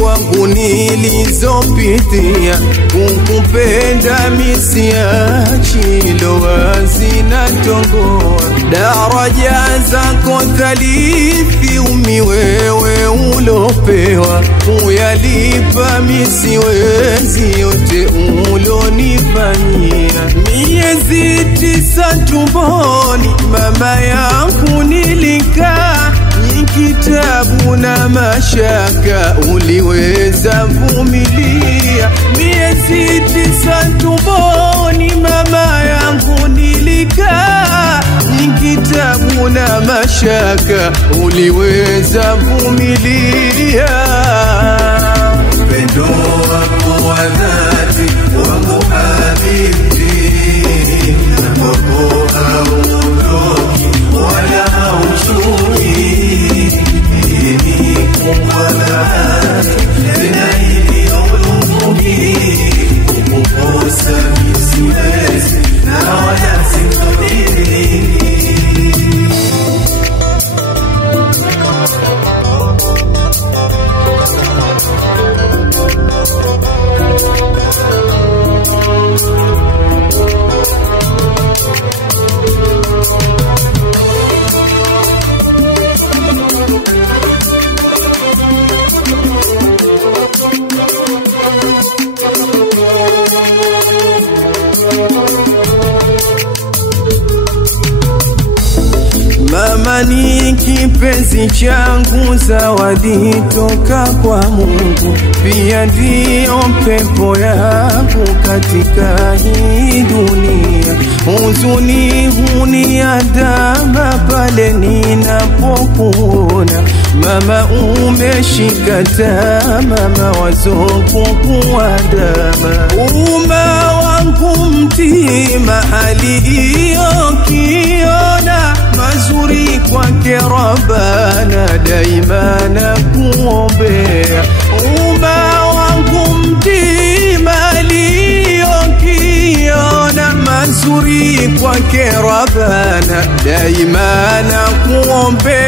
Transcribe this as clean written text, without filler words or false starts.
kwangu nilizopitia, kukupenda misiachi, ndoa zinatongoa, daraja zako thalithi, umi wewe ulopewa, kuyalipa misiwezi yote ulonifanyia. Miezi 9 tumboni mama yangu nilikaa, kitabu na mashaka uliweza vumilia. Miezi 9 tumboni mama yangu nilikaa, kitabu na mashaka uliweza vumilia. Pendo wako wa dhati wangu habibi, ambapo hauondoki wala haushuki. Ni kumwadhati tena iliyolunguki, kukukosa misiwezi na wala sitodili. Mama ni kipenzi changu, zawadi toka kwa Mungu, pia ndio pepo yangu katika hii dunia. Huzuni huniandama pale ninapokuona, mama umeshika tama, mawazo kukuandama. Uma wangu mtima hali iyo kiona, mazuri kwake Rabbana daima na kuombea. Uma wangu mtima aliyokiona, mazuri kwake Rabbana daima na kuombea.